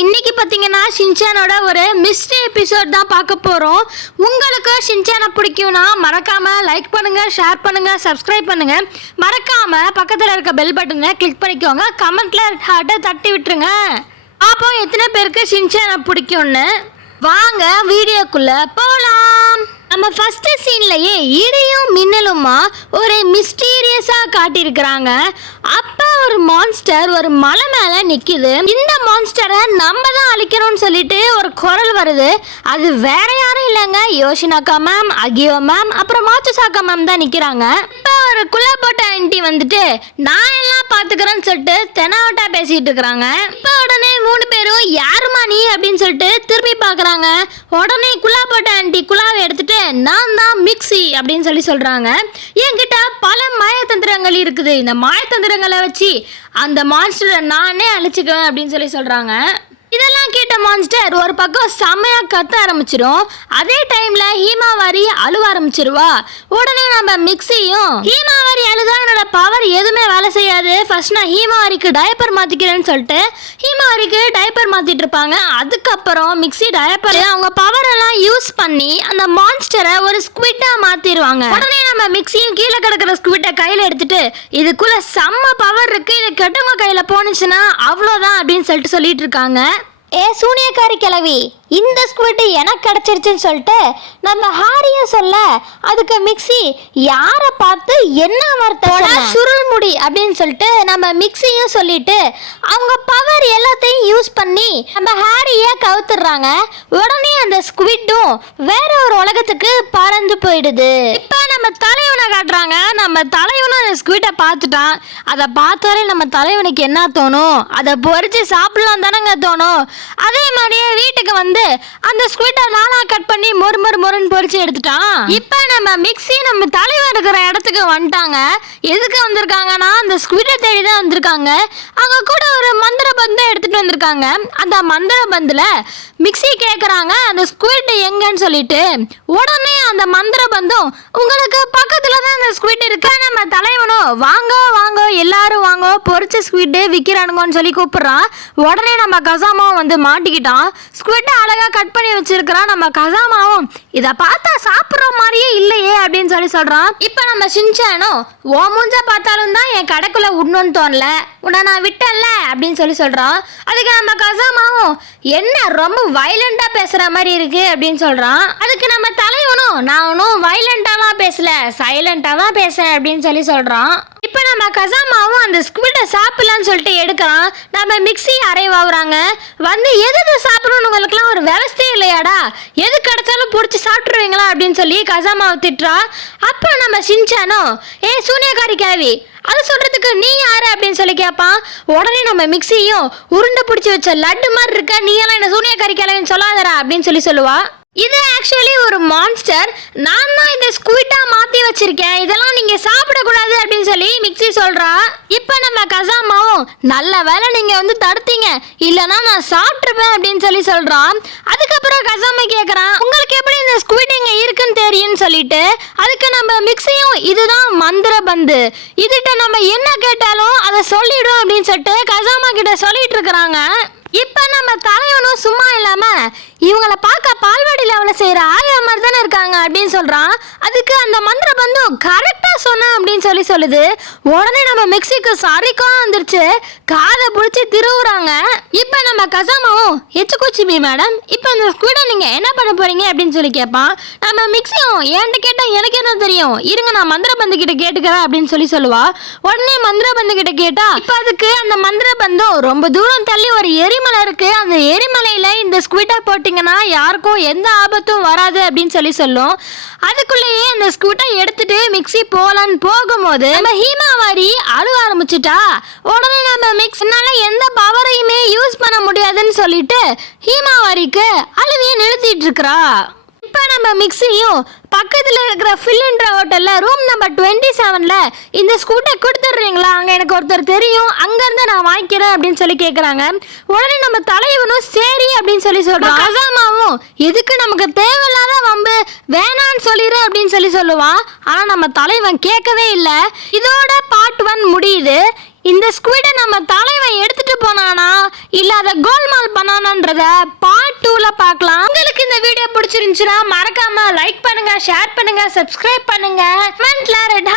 இன்னைக்கு பார்த்தீங்கன்னா ஷின்சானோட ஒரு மிஸ்ட்ரி எபிசோட் தான் பார்க்க போகிறோம். உங்களுக்கு ஷின்சானை பிடிக்கும்னா மறக்காமல் லைக் பண்ணுங்கள், ஷேர் பண்ணுங்கள், சப்ஸ்கிரைப் பண்ணுங்கள். மறக்காமல் பக்கத்தில் இருக்க பெல் பட்டனை கிளிக் பண்ணிக்கோங்க. கமெண்ட்டில் ஹார்ட்டை தட்டி விட்டுருங்க. அப்போ எத்தனை பேருக்கு ஷின்சானை பிடிக்கும்னு வாங்க வீடியோக்குள்ளே போகலாம். நம்ம ஃபர்ஸ்ட் சீன்லயே இடியும் மின்னலுமா ஒரு மிஸ்டீரியஸாக காட்டியிருக்கிறாங்க. அப்போ ஒரு மான்ஸ்டர் ஒரு மலை மேலே நிற்கிது. இந்த மான்ஸ்டரை நம்ம தான் அழிக்கிறோம்னு சொல்லிட்டு ஒரு குரல் வருது. அது வேற யாரும் இல்லைங்க, யோஷினாக்கா மேம், அகியோ மேம், அப்புறம் மாச்சுசாக்கா மேம் தான் நிற்கிறாங்க. இப்போ ஒரு குலப்போட்ட ஆண்டி வந்துட்டு நான் எல்லாம் பார்த்துக்கிறேன்னு சொல்லிட்டு தெனாவட்டா பேசிட்டு இருக்கிறாங்க. இப்போ உடனே 3 பேரும் யாருமா நீ அப்படின்னு சொல்லிட்டு திரும்பி பார்க்குறாங்க. உடனே குலாப்போட்ட ஆண்டி குலாவை எடுத்துட்டு நான் தான் மிக்ஸி அப்படின்னு சொல்றாங்க. என்கிட்ட பல மாயத்தந்திரங்கள் இருக்குது, இந்த மாயத்தந்திரங்களை வச்சு அந்த மான்ஸ்டரை நானே அழிச்சுக்குவேன் அப்படின்னு சொல்றாங்க. இதெல்லாம் கேட்ட மான்ஸ்டர் ஒரு பக்கம் செம்மையா கத்த ஆரம்பிச்சிடும். அதே டைம்ல ஹீமாவாரி அழுவ ஆரம்பிச்சிருவா. உடனே நம்ம மிக்ஸியும் ஹீமாவாரி அழுதா என்னோட பவர் எதுவுமே வேலை செய்யாது, ஃபர்ஸ்ட் நான் ஹீமாவாரிக்கு டைப்பர் மாத்திக்கிறேன்னு சொல்லிட்டு ஹீமாவாரிக்கு டைப்பர் மாத்திட்டு இருப்பாங்க. அதுக்கப்புறம் மிக்ஸி டைப்பர் அவங்க பவர் எல்லாம் யூஸ் பண்ணி அந்த மான்ஸ்டரை ஒரு ஸ்குவிட்டா மாத்திடுவாங்க. உடனே நம்ம மிக்ஸியும் கீழே கிடக்கிற ஸ்குவிட்டை கையில எடுத்துட்டு இதுக்குள்ள செம்ம பவர் இருக்கு, இது கெட்டவங்க கையில போனுச்சுன்னா அவ்வளோதான் அப்படின்னு சொல்லிட்டு இருக்காங்க. ஏ சூனியக்காரி கிழவி, இந்த ஸ்குவிட் எனக்கு கிடச்சிருச்சுன்னு சொல்லிட்டு நம்ம ஹாரியை சொல்ல அதுக்கு மிக்ஸி யாரை பார்த்து என்ன வார்த்தை சுருள் முடி அப்படின்னு சொல்லிட்டு நம்ம மிக்ஸியும் சொல்லிட்டு அவங்க பவர் எல்லாத்தையும் யூஸ் பண்ணி நம்ம ஹாரியை கவுத்துடுறாங்க. உடனே அந்த ஸ்குவிட்டும் வேற ஒரு உலகத்துக்கு பறந்து போயிடுது. இப்போ நம்ம தலைவனை காட்டுறாங்க. நம்ம தலைவனும் அந்த ஸ்குவிட்டை பார்த்துட்டான். அதை பார்த்தாலே நம்ம தலைவனுக்கு என்ன தோணும், அதை பொறிச்சு சாப்பிடலாம் தானேங்க தோணும். அதே மாதிரியே வீட்டுக்கு வந்து அந்த ஸ்குவிட்டை நானா கட் பண்ணி மொறுன்னு பொரிச்சு எடுத்துட்டான். இப்போ நம்ம மிக்ஸி நம்ம தலைவர் இருக்கிற இடத்துக்கு வந்துட்டாங்க. எதுக்கு வந்திருக்காங்கன்னா அந்த ஸ்குவிட்டை தேடி தான் வந்திருக்காங்க. அவங்க கூட ஒரு மந்திர பந்து எடுத்துட்டு வந்திருக்காங்க. அந்த மந்திர பந்துல மிக்ஸி கேட்குறாங்க அந்த ஸ்குவிட் எங்கன்னு சொல்லிட்டு. உடனே அந்த மந்திர பந்தும் உங்களுக்கு பக்கத்துல தான் அந்த ஸ்குவிட் இருக்கு. நம்ம தலைவனும் வாங்க வாங்க எல்லாரும் வாங்க, பொரிச்ச ஸ்குவிட் விற்கிறானுங்கன்னு சொல்லி கூப்பிடுறான். உடனே நம்ம கசாமாவும் வந்து மாட்டிக்கிட்டான். ஸ்குவிட்டை அழகா கட் பண்ணி வச்சிருக்கிறான். நம்ம கசாமாவும் இதை பார்த்தா சாப்பிட்ற மாதிரியே இல்லையே அப்படின்னு சொல்றான். இப்போ நம்ம ஷின்சானும் ஓ மூஞ்ச பார்த்தாலும் தான் என் கடைக்குள்ள உடணும்னு தோணல, உன்னை நான் விட்டேன்ல அப்படின்னு சொல்றான். அதுக்கு நம்ம கசாமாவும் என்ன ரொம்ப வயலண்டா பேசுற மாதிரி இருக்கு அப்படின்னு சொல்றான். அதுக்கு நம்ம தலைவனும் நான் ஒன்றும் வயலண்டாலாம் பேசல, சைலண்டா தான் பேசுறேன் அப்படின்னு சொல்றான். இப்போ நம்ம கசாமாவும் அந்த ஸ்குவிட்டை சாப்பிடலான்னு சொல்லிட்டு எடுக்கிறான். நம்ம மிக்ஸி அரைவாகுறாங்க. வந்து எது சாப்பிடணும்னு உங்களுக்குலாம் ஒரு விவஸ்தே இல்லையாடா, எது கிடைச்சாலும் பிடிச்சி சாப்பிட்ருவீங்களா அப்படின்னு சொல்லி கசாமாவை திட்டுறா. அப்போ நம்ம ஷின்சானும் ஏ சூனியக்காரி கிழவி அது சொல்றதுக்கு நீ யாரு அப்படின்னு கேட்பான். உடனே நம்ம மிக்ஸியும் உருண்டை பிடிச்சி வச்ச லட்டு மாதிரி இருக்க, நீ எல்லாம் என்ன சூனியக்காரி கிழவின்னு சொல்லாதரா அப்படின்னு சொல்லுவா. இது ஆக்சுவலி ஒரு மான்ஸ்டர், நான் தான் இந்த ஸ்குவிட்டா மாற்றி வச்சிருக்கேன், இதெல்லாம் நீங்கள் சாப்பிடக்கூடாது அப்படின்னு சொல்லி மிக்ஸி சொல்கிறா. இப்போ நம்ம கசாமாவும் நல்ல வேலை நீங்கள் வந்து தடுத்தீங்க, இல்லைனா நான் சாப்பிட்ருப்பேன் அப்படின்னு சொல்கிறான். அதுக்கப்புறம் கசாமா கேட்குறான் உங்களுக்கு எப்படி இந்த ஸ்குவிட் இங்கே இருக்குன்னு தெரியும்னு சொல்லிட்டு. அதுக்கு நம்ம மிக்ஸியும் இதுதான் மந்திர பந்து, இதுகிட்ட நம்ம என்ன கேட்டாலும் அதை சொல்லிடும் அப்படின்னு சொல்லிட்டு கசாமா கிட்ட சொல்லிட்டு இருக்கிறாங்க. இப்போ நம்ம தலைவனும் சும்மா இல்லாமல் இவங்களை பார்க்க பால்வாடியில் அவளை செய்கிற ஆயா மாதிரி தானே இருக்காங்க அப்படின்னு சொல்கிறான். அதுக்கு அந்த மந்திர பந்தும் கரெக்டாக சொன்னேன் அப்படின்னு சொல்லுது. உடனே நம்ம மெக்சிகோ சரிக்கும் வந்துருச்சு, காதை பிடிச்சி திருவுறாங்க. இப்போ நம்ம கசாமாவும் எச்சுக்குச்சிமி மேடம் இப்போ இந்த ஸ்குவிட்டை நீங்கள் என்ன பண்ண போகிறீங்க அப்படின்னு கேட்பான். நம்ம மிக்ஸியும் என்கிட்ட கேட்டால் எனக்கு என்ன தெரியும், இருங்க நான் மந்திர பந்து கிட்ட கேட்டுக்கிறேன் அப்படின்னு சொல்லுவா. உடனே மந்திர பந்து கிட்ட கேட்டா இப்போ அதுக்கு அந்த மந்திர பந்தும் ரொம்ப தூரம் தள்ளி ஒரு எரிமலை இருக்கு, அந்த எரிமலையில இந்த ஸ்குவிட்டை போட்டிங்கன்னா யாருக்கும் எந்த ஆபத்தும் வராது அப்படின்னு சொல்லும். அதுக்குள்ளேயே அந்த ஸ்குவிட்டை எடுத்துட்டு மிக்ஸி போலான்னு போகும்போது நம்ம ஹீமாவாரி அழுவ ஆரம்பிச்சுட்டா. உடனே நம்ம மிக்ஸினால எந்த பவரையுமே யூஸ் பண்ண முடியாதுன்னு சொல்லிட்டு ஹீமாவாரிக்கு அழுவியை நிறுத்திட்டு இருக்கிறா. இப்போ நம்ம மிக்ஸியும் பக்கத்தில் இருக்கிற ஃபில்ன்ற ஹோட்டலில் ரூம் நம்பர் 27ல் இந்த ஸ்கூட்டை கொடுத்துட்றீங்களா, அங்கே எனக்கு ஒருத்தர் தெரியும், அங்கேருந்து நான் வாங்கிக்கிறேன் அப்படின்னு கேட்குறாங்க. உடனே நம்ம தலைவனும் சரி அப்படின்னு சொல்கிறான். கசாமாவும் எதுக்கு நமக்கு தேவையில்லாத வம்பு வேணான்னு சொல்லிடு அப்படின்னு சொல்லுவான். ஆனால் நம்ம தலைவன் கேட்கவே இல்லை. இதோட பார்ட் 1 முடியுது. இந்த ஸ்குவிட நம்ம தலைவன் எடுத்துட்டு போனானா இல்ல அத கோல்மால் பண்ணானன்றத பார்ட் 2ல பார்க்கலாம். உங்களுக்கு இந்த வீடியோ பிடிச்சிருந்துச்சுன்னா மறக்காம லைக் பண்ணுங்க, ஷேர் பண்ணுங்க, சப்ஸ்கிரைப் பண்ணுங்க. கமெண்ட்ல ரெட்